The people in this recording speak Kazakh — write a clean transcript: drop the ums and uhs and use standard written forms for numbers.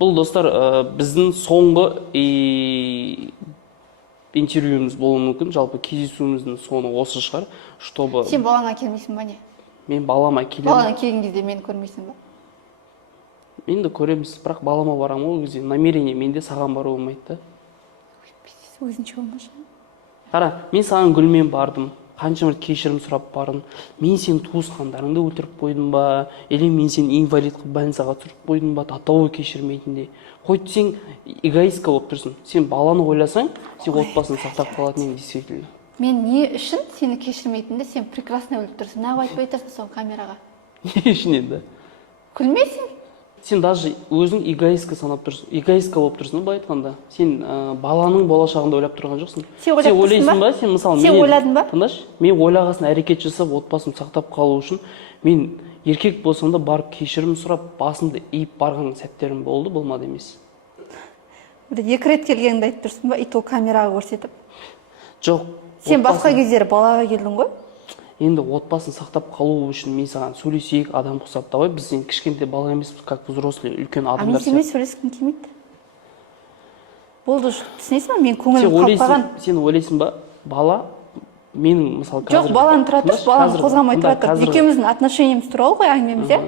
Бұл достар біздің соңғы интервьюіміз болуы мүмкін, жалпы кездесуіміздің соңы осы шығар, чтобы... Сен балаңа келмейсің ба не? Мен балама келемін. Балаңа келген кезде мені көрмейсің ба? Мен де көреміз, бірақ балама барам ол кезде намерение менде саған бару болмайды да. Өзінше болмашы. Қара, мен саған гүлмен бардым, қанша мәрте кешірім сұрап бардым. Мен сен туысқандарыңды өлтіріп қойдым ба, или мен сен инвалид қылып больницаға түсіріп қойдым ба, татауы кешірмейтіндей. Қойды, сен эгоистка болып тұрсың. Сен баланы ойласаң, сен отбасын сақтап қалатын ең действительно. Мен не үшін сені кешірмейтінді сен прекрасно өліп тұрсың. Неғып айтпай тұрсың соны камераға? Не үшін енді? Күлмейсің? Сен даже өзің эгоистка санап тұрсың, эгоистка болып тұрсың, былай айтқанда. Сен баланың болашағында ойлап тұрған жоқсың. Сен ойлайсың ба? Сен мысалы сен ойладың ба? Тыңдашы, мен ойлағасын әрекет жасап, отбасымды сақтап қалу үшін мен еркек болсам да барып кешірім сұрап, басымды иіп барған сәттерім болды, болмады емес. Екі рет келгеніңді айтып тұрсың ба, и то камераға көрсетіп? Жоқ. Сен басқа кездері балаға келдің ғой? Енді отбасын сақтап қалу үшін мен саған сөйлесейік, адам құсап, давай біз сен кішкентай бала емеспіз, как взрослый, үлкен адамдар. Мен сенімен сөйлескім келмейді. Болды, түсінесің ба, мен көңілім қалып қалған. Сен ойлайсың ба, бала менің мысалы жоқ, баланы тұра тұршы, баланы қозғамай тұра тұр. Екеуміздің отношениеміз туралы ғой әңгімеміз, иә?